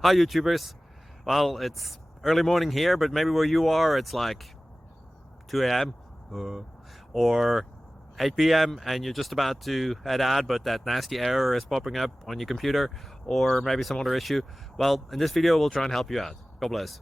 Hi YouTubers. Well, it's early morning here, but maybe where you are it's like 2 a.m. Or 8 p.m. and you're just about to head out, but that nasty error is popping up on your computer, or maybe some other issue. Well, in this video we'll try and help you out. God bless.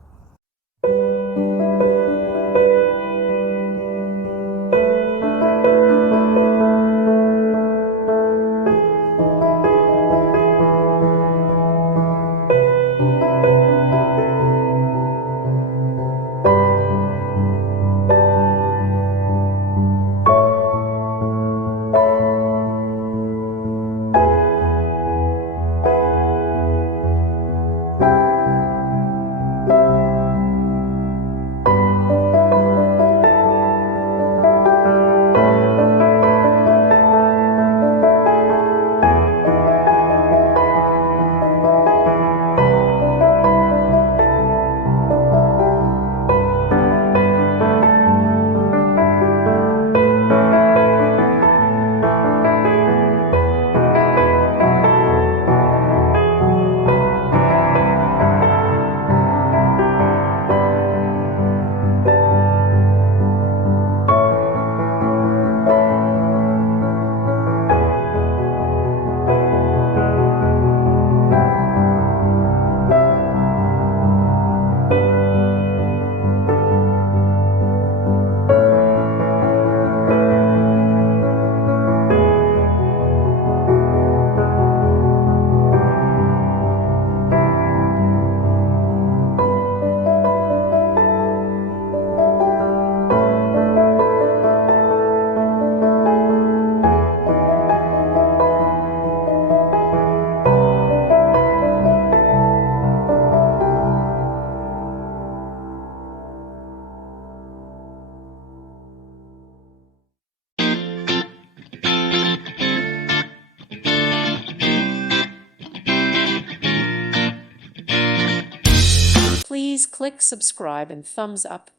Please click subscribe and thumbs up.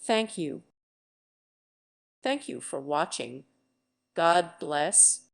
Thank you. Thank you for watching. God bless.